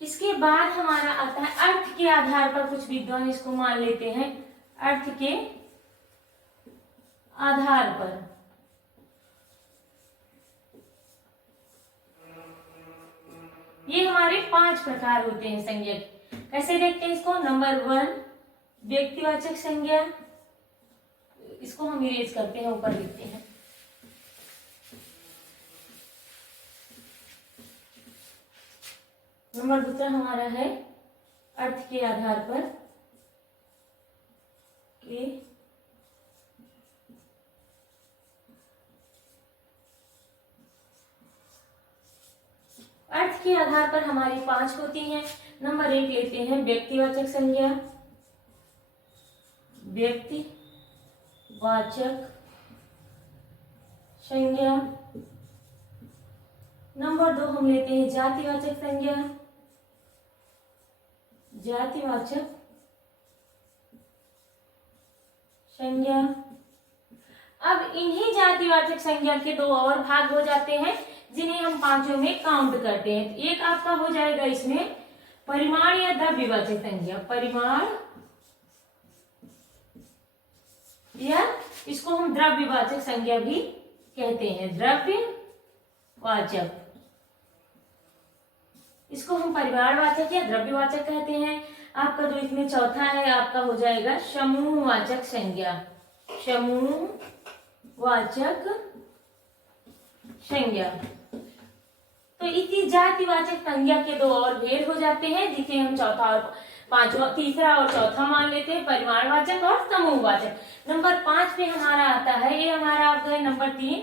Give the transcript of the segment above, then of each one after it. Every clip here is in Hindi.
इसके बाद हमारा आता है अर्थ के आधार पर। कुछ विद्वान इसको मान लेते हैं अर्थ के आधार पर। ये हमारे 5 प्रकार होते हैं संज्ञा के। कैसे देखते हैं इसको? नंबर 1 व्यक्तिवाचक संज्ञा, इसको हम इरेज करते हैं, ऊपर लिखते हैं। नंबर 2 हमारा है अर्थ के आधार पर के अर्थ के आधार पर हमारी 5 होती हैं। नंबर 1 लेते हैं व्यक्तिवाचक संज्ञा, व्यक्तिवाचक संज्ञा। नंबर 2 हम लेते हैं जातिवाचक संज्ञा, जातिवाचक संज्ञा। अब इन्हीं जातिवाचक संज्ञा के 2 और भाग हो जाते हैं जिन्हें हम 5 में काउंट करते हैं। एक आपका हो जाएगा इसमें परिमाण या द्रव्यवाचक संज्ञा, परिमाण या इसको हम द्रव्यवाचक संज्ञा भी कहते हैं, द्रव्यवाचक। इसको हम परिमाणवाचक या द्रव्यवाचक कहते हैं। आपका जो इसमें चौथा है आपका हो जाएगा समूहवाचक संज्ञा, समूहवाचक संज्ञा। तो इसी जातिवाचक संज्ञा के 2 और भेद हो जाते हैं जिसे हम चौथा और पांचवा, तीसरा और चौथा मान लेते हैं, परिमाणवाचक और समूहवाचक। नंबर 5 पे हमारा आता है, ये हमारा आपका है नंबर 3,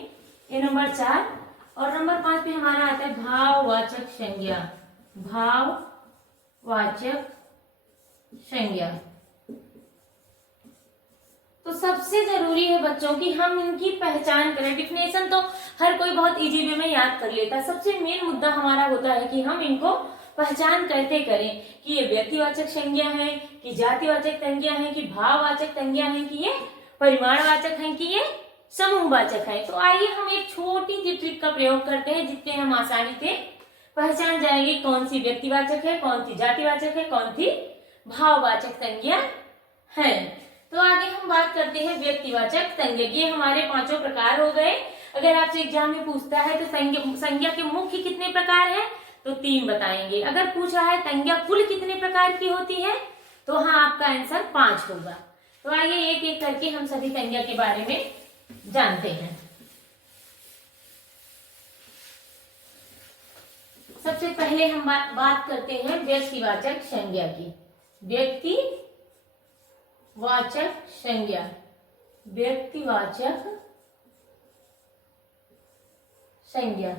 ये नंबर 4 और नंबर 5 पे हमारा आता है भाववाचक संज्ञा, भाववाचक संज्ञा। तो सबसे जरूरी है बच्चों की हम इनकी पहचान करें। डिफिनेशन तो हर कोई बहुत इजी वे में याद कर लेता है, सबसे मेन मुद्दा हमारा होता है कि हम इनको पहचान कैसे करें कि ये व्यक्तिवाचक संज्ञा है, कि जातिवाचक संज्ञा है, कि भाववाचक संज्ञा है, कि ये परिमाणवाचक है, कि ये समूहवाचक है। तो आइए हम एक छोटी सी ट्रिक का प्रयोग करते हैं जिससे हम आसानी से पहचान जाएंगे कौन सी व्यक्तिवाचक है, कौन सी जातिवाचक है, कौन सी भाववाचक संज्ञा है। तो आगे हम बात करते हैं व्यक्तिवाचक संज्ञा। ये हमारे 5 प्रकार हो गए। अगर आपसे एग्जाम में पूछता है तो संज्ञा के मुख्य कितने प्रकार हैं तो 3 बताएंगे। अगर पूछा है संज्ञा कुल कितने प्रकार की होती है तो हाँ आपका आंसर 5 होगा। तो आइए एक एक करके हम सभी संज्ञा के बारे में जानते हैं। सबसे पहले हम बात करते हैं व्यक्तिवाचक संज्ञा की। व्यक्तिवाचक संज्ञा, व्यक्तिवाचक संज्ञा।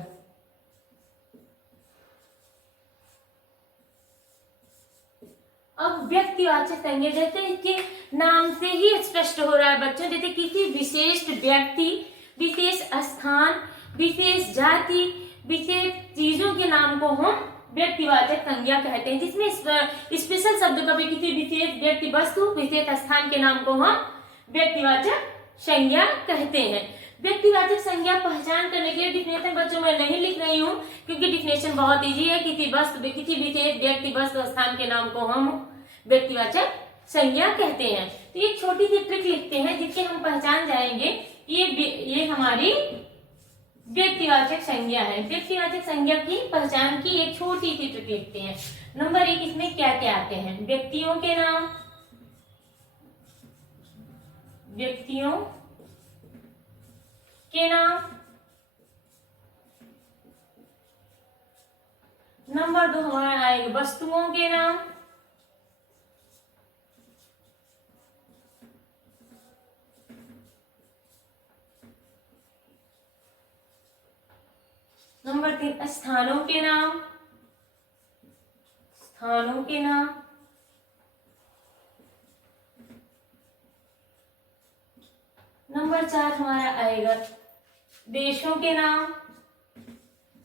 अब व्यक्तिवाचक संज्ञा जैसे इसके नाम से ही स्पष्ट हो रहा है बच्चों, जैसे किसी विशेष व्यक्ति, विशेष स्थान, विशेष जाति, विशेष चीजों के नाम को हम व्यक्तिवाचक संज्ञा कहते हैं, जिसमें स्पेशल शब्द कभी किसी विशेष व्यक्ति, वस्तु, विशेष स्थान के नाम को हम व्यक्तिवाचक संज्ञा कहते हैं। व्यक्तिवाचक संज्ञा पहचान करने के लिए डिफिनेशन बच्चों मैं नहीं लिख रही हूँ क्योंकि डिफिनेशन बहुत इजी है। किसी वस्तु, किसी विशेष व्यक्ति, वस्तु, स्थान के नाम को हम व्यक्तिवाचक संज्ञा कहते हैं। तो एक छोटी सी ट्रिक लिखते हैं जिससे हम पहचान जाएंगे ये हमारी व्यक्तिवाचक संज्ञा है। व्यक्तिवाचक संज्ञा की पहचान की एक छोटी सी ट्रिक लिखते हैं। नंबर 1 इसमें क्या क्या आते हैं? व्यक्तियों के नाम, व्यक्तियों के नाम। नंबर 2 हमारा आएगा वस्तुओं के नाम, नंबर 3 स्थानों के नाम, स्थानों के नाम। नंबर 4 हमारा आएगा देशों के नाम।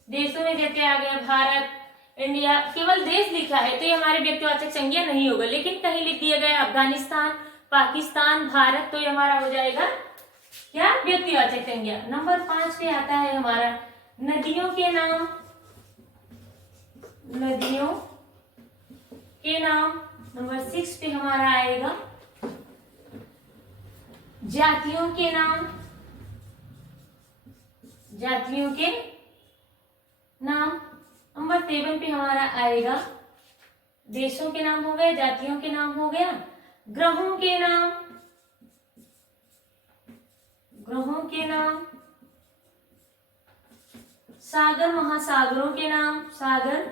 देशों में जैसे आ गया भारत, इंडिया, केवल देश लिखा है तो ये हमारे व्यक्तिवाचक संज्ञा नहीं होगा, लेकिन कहीं लिख दिया गया अफगानिस्तान, पाकिस्तान, भारत, तो ये हमारा हो जाएगा क्या? व्यक्तिवाचक संज्ञा। नंबर 5 पे आता है हमारा नदियों के नाम, नदियों नाम। नंबर 6 पे हमारा आएगा जातियों के नाम। जातियों के नाम। नंबर 7 पे हमारा आएगा देशों के नाम हो गया, जातियों के नाम हो गया, ग्रहों के नाम। ग्रहों के नाम, सागर महासागरों के नाम। सागर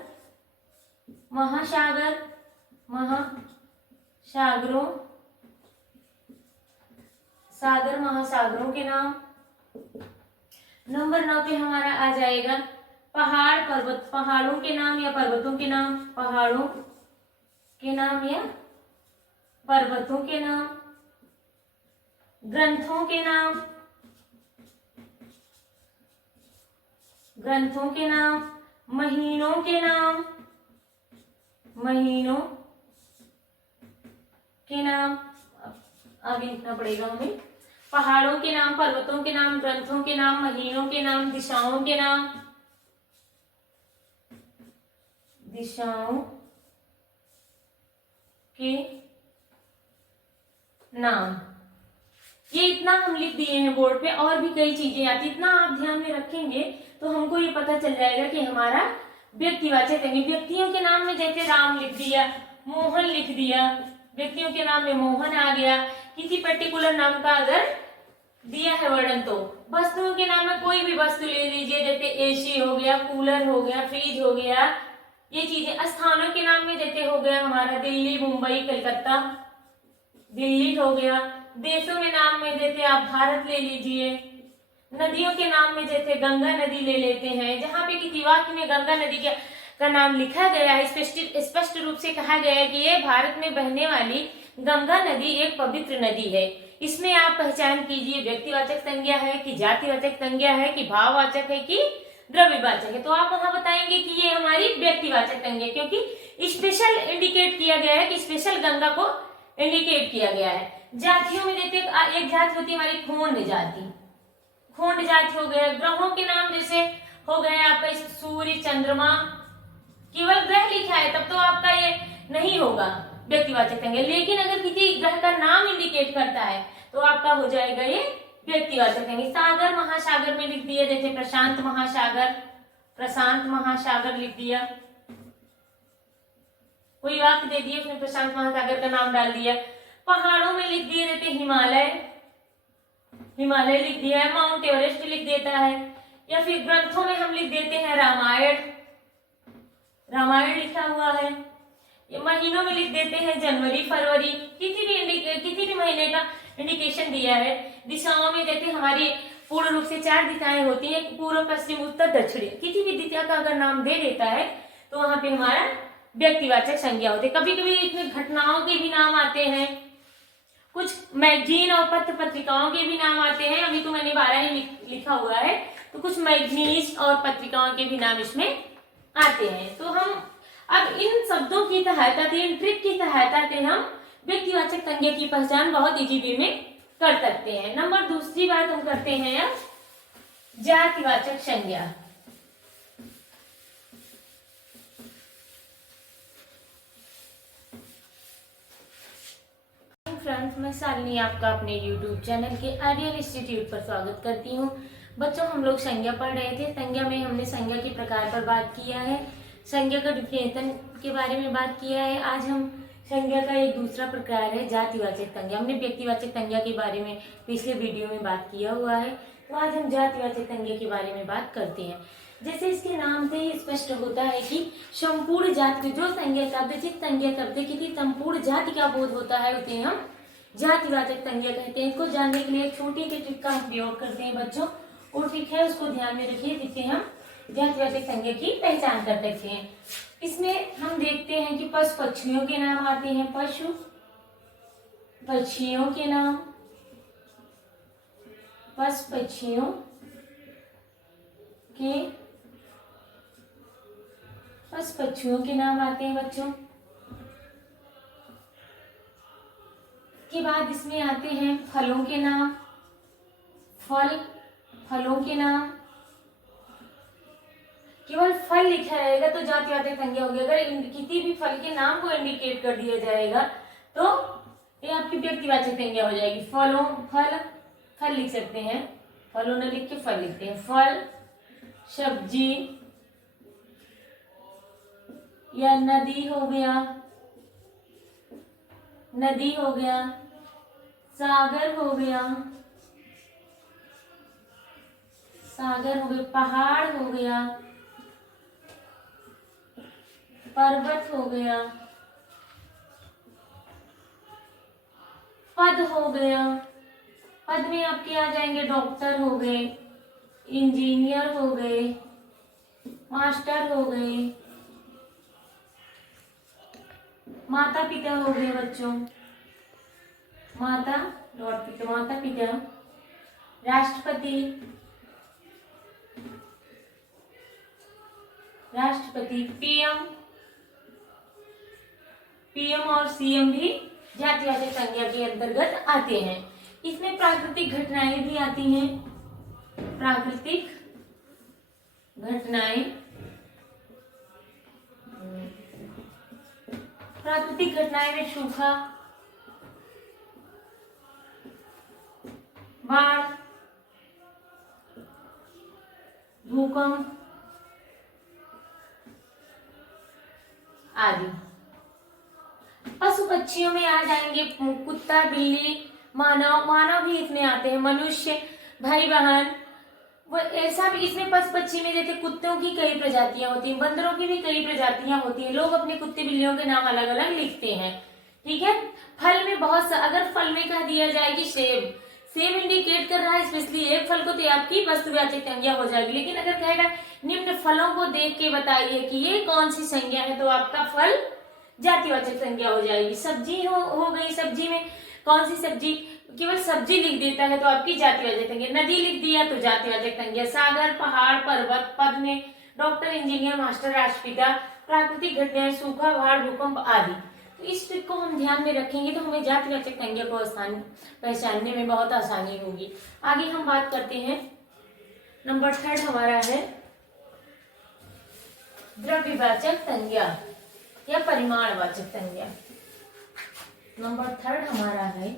महासागर, महासागरों, सागर महासागरों के नाम। नंबर 9 पे हमारा आ जाएगा पहाड़ पर्वत, पहाड़ों के नाम या पर्वतों के नाम। पहाड़ों के नाम या पर्वतों के नाम। ग्रंथों के नाम, ग्रंथों के नाम। महीनों के नाम, महीनों के नाम। आगे लिखना पड़ेगा हमें। पहाड़ों के नाम, पर्वतों के नाम, ग्रंथों के नाम, महीनों के नाम, दिशाओं के नाम। दिशाओं के नाम। ये इतना हम लिख दिए हैं बोर्ड पे, और भी कई चीजें आती, इतना आप ध्यान में रखेंगे तो हमको ये पता चल जाएगा कि हमारा व्यक्तिवाचक अंग। व्यक्तियों के नाम में जैसे राम लिख दिया, मोहन लिख दिया, व्यक्तियों के नाम में मोहन आ गया। किसी पर्टिकुलर नाम का अगर दिया है वर्णन, तो वस्तुओं के नाम में कोई भी वस्तु ले लीजिए, जैसे एसी हो गया, कूलर हो गया, फ्रिज हो गया, ये चीजें। स्थानों के नाम में जैसे हो गया हमारा दिल्ली, मुंबई, कलकत्ता, दिल्ली हो गया। देशों में नाम में जैसे आप भारत ले लीजिए। नदियों के नाम में जैसे गंगा नदी ले लेते हैं, जहाँ पे किसी वाक्य में गंगा नदी का नाम लिखा गया है, स्पष्ट रूप से कहा गया है कि ये भारत में बहने वाली गंगा नदी एक पवित्र नदी है। इसमें आप पहचान कीजिए व्यक्तिवाचक संज्ञा है कि जातिवाचक संज्ञा है कि भाववाचक है कि द्रव्यवाचक है। तो आप वहां बताएंगे कि ये हमारी व्यक्तिवाचक संज्ञा, क्योंकि स्पेशल इंडिकेट किया गया है कि स्पेशल गंगा को इंडिकेट किया गया है। जातियों में जैसे एक जाति होती है हमारी खोंड जाति, खोंड जाति हो गया। ग्रहों के नाम जैसे हो गए आपका सूर्य, चंद्रमा, केवल ग्रह लिखा है तब तो आपका ये नहीं होगा व्यक्तिवाचक संज्ञा, लेकिन अगर किसी ग्रह का नाम इंडिकेट करता है तो आपका हो जाएगा ये व्यक्तिवाचक संज्ञा। सागर महासागर में लिख दिया, जैसे प्रशांत महासागर, प्रशांत महासागर लिख दिया। कोई वाक्य दे दिया उसमें प्रशांत महासागर का नाम डाल दिया। पहाड़ों में लिख दिए जैसे हिमालय, हिमालय लिख दिया है। माउंट एवरेस्ट लिख देता है। या फिर ग्रंथों में हम लिख देते हैं रामायण, रामायण लिखा हुआ है। महीनों में लिख देते हैं जनवरी, फरवरी, किसी भी महीने का इंडिकेशन दिया है। दिशाओं में जैसे हमारी पूर्ण रूप से 4 दिशाएं होती हैं, पूर्व, पश्चिम, उत्तर, दक्षिण। किसी भी दिशा का अगर नाम दे देता है तो वहां पे हमारा व्यक्तिवाचक संज्ञा होती है। कभी कभी इसमें घटनाओं के भी नाम आते हैं, कुछ मैगजीन और पत्र पत्रिकाओं के भी नाम आते हैं। अभी तो मैंने 12 ही लिखा हुआ है, तो कुछ मैगजीन्स और पत्रिकाओं के भी नाम इसमें आते हैं। तो हम अब इन शब्दों की सहायता से, इन ट्रिक की सहायता से हम व्यक्तिवाचक संज्ञा की पहचान बहुत इजी वे में कर सकते हैं। नंबर दूसरी बात हम करते हैं अब जातिवाचक संज्ञा। फ्रेंड्स, मैं शालिनी आपका अपने YouTube चैनल के आइडियल इंस्टीट्यूट पर स्वागत करती हूँ। बच्चों, हम लोग संज्ञा पढ़ रहे थे। संज्ञा में हमने संज्ञा के प्रकार पर बात किया है, संज्ञा का डिफिनेशन के बारे में बात किया है। आज हम संज्ञा का एक दूसरा प्रकार है जातिवाचक संज्ञा। हमने व्यक्तिवाचक संज्ञा के बारे में पिछले वीडियो में बात किया हुआ है, तो आज हम जातिवाचक संज्ञा के बारे में बात करते हैं। जैसे इसके नाम से ही स्पष्ट होता है कि संपूर्ण जाति, जो संज्ञा शब्द, जिस संज्ञा शब्द से किसी संपूर्ण जाति का बोध होता है उसे हम जातिवाचक संज्ञा कहते हैं। इसको जानने के लिए एक छोटी सी ट्रिक का उपयोग करते हैं बच्चों, वो ट्रिक है उसको ध्यान में रखिए, जिससे हम जातिवाचक संज्ञा की पहचान कर सकते हैं। इसमें हम देखते हैं कि पशु पक्षियों के नाम आते हैं, पशु पक्षियों के नाम, पशु पक्षियों के नाम आते हैं बच्चों। के बाद इसमें आते हैं फलों के नाम, फलों के नाम। केवल फल लिखा रहेगा तो जातिवाचक संज्ञा होगी। अगर किसी भी फल के नाम को इंडिकेट कर दिया जाएगा तो ये आपकी व्यक्तिवाचक संज्ञा हो जाएगी। फलों, फल, फल लिख सकते हैं, फलों न लिख के फल लिखते हैं। फल, सब्जी, या नदी हो गया, नदी हो गया, सागर हो गया, सागर हो गया, पहाड़ हो गया, पर्वत हो गया, पद हो गया। पद में आपके आ जाएंगे डॉक्टर हो गए, इंजीनियर हो गए, मास्टर हो गए, माता पिता हो गए बच्चों, माता डॉट पिता, माता पिता, राष्ट्रपति, राष्ट्रपति, पीएम, पीएम और सीएम भी जातिवाचक संज्ञा के अंतर्गत आते हैं। इसमें प्राकृतिक घटनाएं भी आती हैं, प्राकृतिक घटनाएं, प्राकृतिक घटनाएं में सूखा, बाढ़, भूकंप आदि। पशु पक्षियों में आ जाएंगे कुत्ता, बिल्ली, मानव, मानव भी इसमें आते हैं, मनुष्य, भाई बहन। वो ऐसा भी इसमें पशु पक्षी में जैसे कुत्तों की कई प्रजातियां होती हैं, बंदरों की भी कई प्रजातियां होती हैं। लोग अपने कुत्ते बिल्लियों के नाम अलग अलग लिखते हैं, ठीक है। फल में बहुत सा, अगर फल में कह दिया जाए कि सेब, सेब इंडिकेट कर रहा है स्पेशली एक फल को, तो आपकी वस्तुवाचक संज्ञा हो जाएगी। लेकिन अगर कहेगा निम्न फलों को देख के बताइए कि ये कौन सी संज्ञा है, तो आपका फल जातिवाचक संज्ञा हो जाएगी। सब्जी हो गई, सब्जी में कौन सी सब्जी, केवल सब्जी लिख देता है तो आपकी जातिवाचक संज्ञा। नदी लिख दिया तो जातिवाचक संज्ञा। सागर, पहाड़, पर्वत, पद में डॉक्टर, इंजीनियर, मास्टर, राष्ट्रपिता, प्राकृतिक घटनाएं, सूखा, बाढ़, भूकंप आदि। तो इस ट्रिक को हम ध्यान में रखेंगे तो हमें जातिवाचक संज्ञा को पहचानने में बहुत आसानी होगी। आगे हम बात करते हैं, नंबर 3 हमारा है द्रव्यवाचक संज्ञा या परिमाणवाचक संज्ञा। नंबर 3 हमारा है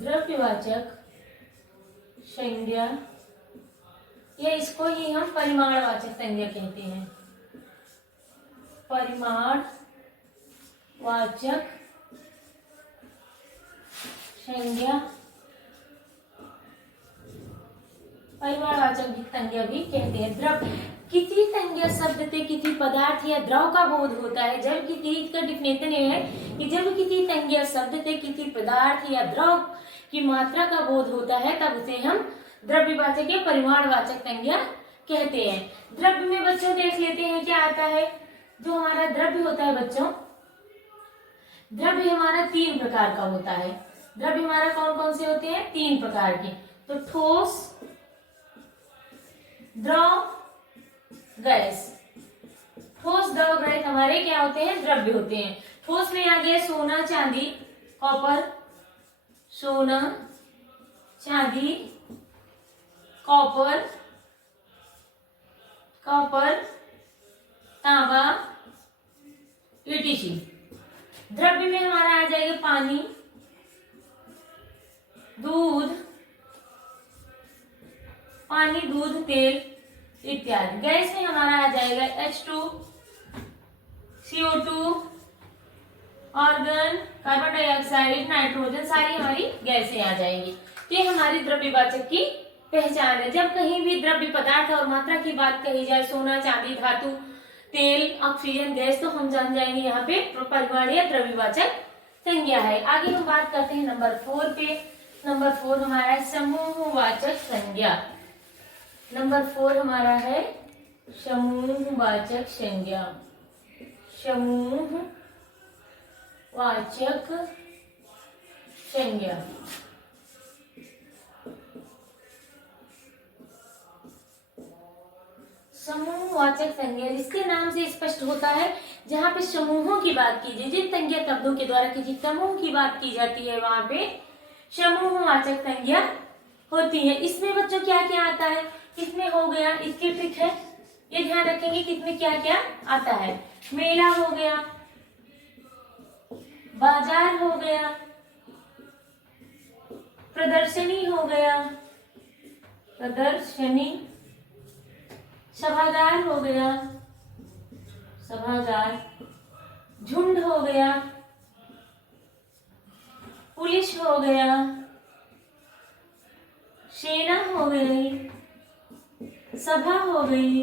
द्रव्यवाचक संज्ञा, या इसको ही हम परिमाणवाचक संज्ञा कहते हैं। परिमाणवाचक संज्ञा, परिमाणवाचक संज्ञा भी कहते हैं। द्रव्य, किसी संज्ञा शब्द से किसी पदार्थ या द्रव का बोध होता है। जब किसी का डिफिनेशन ये है कि जब किसी संज्ञा शब्द से किसी पदार्थ या द्रव की मात्रा का बोध होता है तब उसे हम द्रव्यवाचक या परिमाणवाचक संज्ञा कहते हैं। द्रव्य में बच्चों देख लेते हैं क्या आता है। जो हमारा द्रव्य होता है बच्चों, द्रव्य हमारा 3 प्रकार का होता है। द्रव्य हमारा कौन कौन से होते हैं? 3 प्रकार के। तो ठोस, द्रव, गैस। ठोस, द्रव, गैस हमारे क्या होते हैं? द्रव्य होते हैं। ठोस में आ गया सोना, चांदी, कॉपर, सोना, चांदी, कॉपर, तांबा, ईटीसी। द्रव्य में हमारा आ जाएगा पानी, दूध, तेल इत्यादि। गैस में हमारा आ जाएगा H2, CO2, organ, carbon dioxide, nitrogen, सारी हमारी गैसें आ जाएंगी। ये हमारी द्रव्यवाचक की पहचान है। जब कहीं भी द्रव्य पदार्थ और मात्रा की बात कही जाए, सोना, चांदी, धातु, तेल, ऑक्सीजन, गैस, तो हम जान जाएंगे यहाँ पे परिमाण या द्रव्यवाचक संज्ञा है। आगे हम बात करते हैं नंबर 4 पे। नंबर 4 हमारा है समूहवाचक संज्ञा। नंबर 4 हमारा है समूहवाचक संज्ञा। समूहवाचक संज्ञा। समूहवाचक संज्ञा जिसके नाम से स्पष्ट होता है, जहाँ पे समूहों की बात कीजिए, जिन संज्ञा शब्दों के द्वारा किसी समूह की बात की जाती है, वहां पे समूहवाचक संज्ञा होती है। इसमें बच्चों क्या क्या आता है, किसमें हो गया, इसकी ट्रिक है, ये ध्यान रखेंगे किसमें क्या क्या आता है। मेला हो गया, बाजार हो गया, प्रदर्शनी हो गया, प्रदर्शनी, सभागार हो गया, सभागार, झुंड हो गया, पुलिस हो गया, सेना हो गई, सभा हो गई,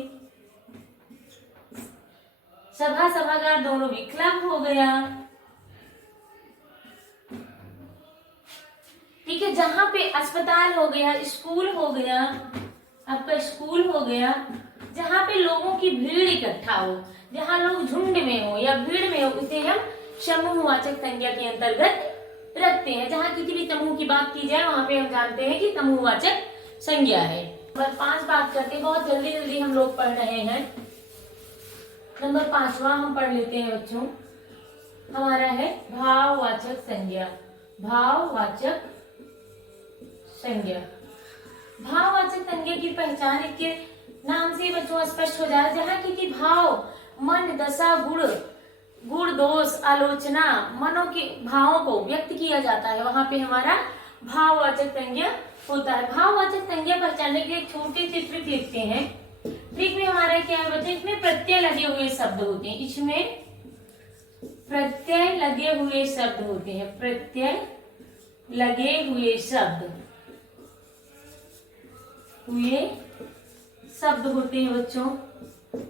सभा सभागार दोनों भी, क्लब हो गया। ठीक है, जहां पे अस्पताल हो गया, स्कूल हो गया, आपका स्कूल हो गया, जहां पे लोगों की भीड़ इकट्ठा हो, जहां लोग झुंड में हो या भीड़ में हो, उसे हम समूहवाचक संज्ञा के अंतर्गत रखते हैं। जहां किसी भी समूह की बात की जाए वहां पे हम जानते हैं कि समूहवाचक संज्ञा है। नंबर 5 बात करते हैं, बहुत जल्दी जल्दी हम लोग पढ़ रहे हैं। नंबर 5वां हम पढ़ लेते हैं बच्चों, हमारा है भाववाचक संज्ञा। भाववाचक संज्ञा, भाववाचक संज्ञा की पहचान इसके नाम से बच्चों स्पष्ट हो जाए। जहाँ किसी भाव, मन, दशा, गुण, दोष, आलोचना, मनो के भावों को व्यक्त किया जाता है, वहां पे हमारा भाववाचक संज्ञा होता है। भाववाचक संज्ञा पहचानने के लिए छोटी सी ट्रिक लिखते हैं। ट्रिक में हमारा क्या है बच्चे, इसमें प्रत्यय लगे हुए शब्द होते हैं, इसमें प्रत्यय लगे हुए शब्द होते हैं, प्रत्यय लगे हुए शब्द होते हैं बच्चों।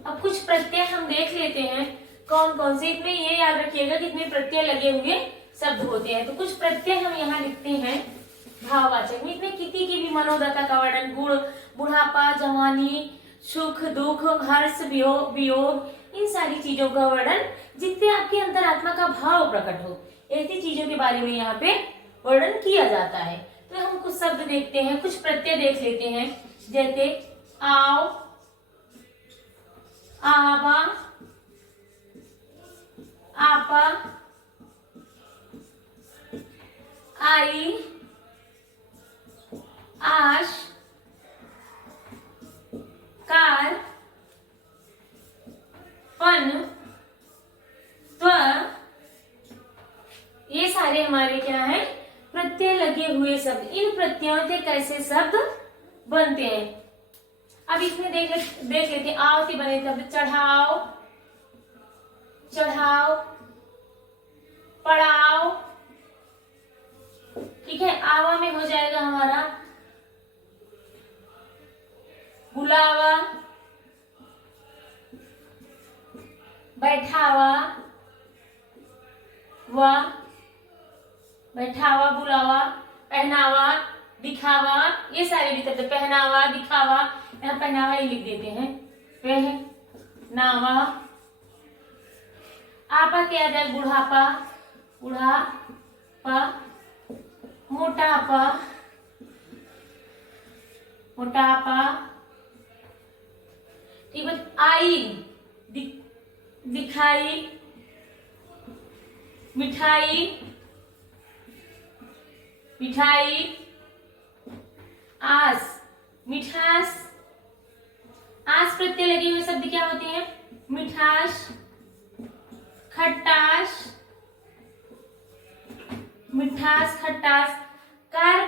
अब कुछ प्रत्यय हम देख लेते हैं कौन कौन से। इसमें ये याद रखिएगा कि इसमें प्रत्यय लगे हुए शब्द होते हैं। तो कुछ प्रत्यय हम यहाँ लिखते हैं भाववाचक में। इसमें किसी की भी मनोदशा का वर्णन, गुण, बुढ़ापा, जवानी, सुख, दुख, हर्ष, वियोग, इन सारी चीजों का वर्णन जिससे आपके अंतरात्मा का भाव प्रकट हो, ऐसी चीजों के बारे में यहाँ पे वर्णन किया जाता है। तो हम कुछ शब्द देखते हैं, कुछ प्रत्यय देख लेते हैं, जैसे आओ, आवा, आपा, आई, आश, कार, पन, त्व, ये सारे हमारे क्या है, प्रत्यय लगे हुए शब्द। इन प्रत्ययों से कैसे शब्द बनते हैं, अब इसमें देख लेते हैं। आओ से बने शब्द चढ़ाओ, चढ़ाओ, पढ़ाओ। ठीक है, आवा में हो जाएगा हमारा बुलावा, बैठावा, बैठावा, बुलावा, पहनावा, दिखावा, ये सारे भी शब्द, पहनावा, दिखावा, यहाँ पहनावा ही लिख देते हैं, पहनावा। आपा क्या आ जाए, बुढ़ापा, बुढ़ापा, मोटापा, मोटापा। ठीक है, आई, दिखाई, मिठाई, मिठाई, आस, मिठास। आस प्रत्यय लगे हुए शब्द क्या होते हैं, मिठास, खट्टास, मिठास, खट्टास। कार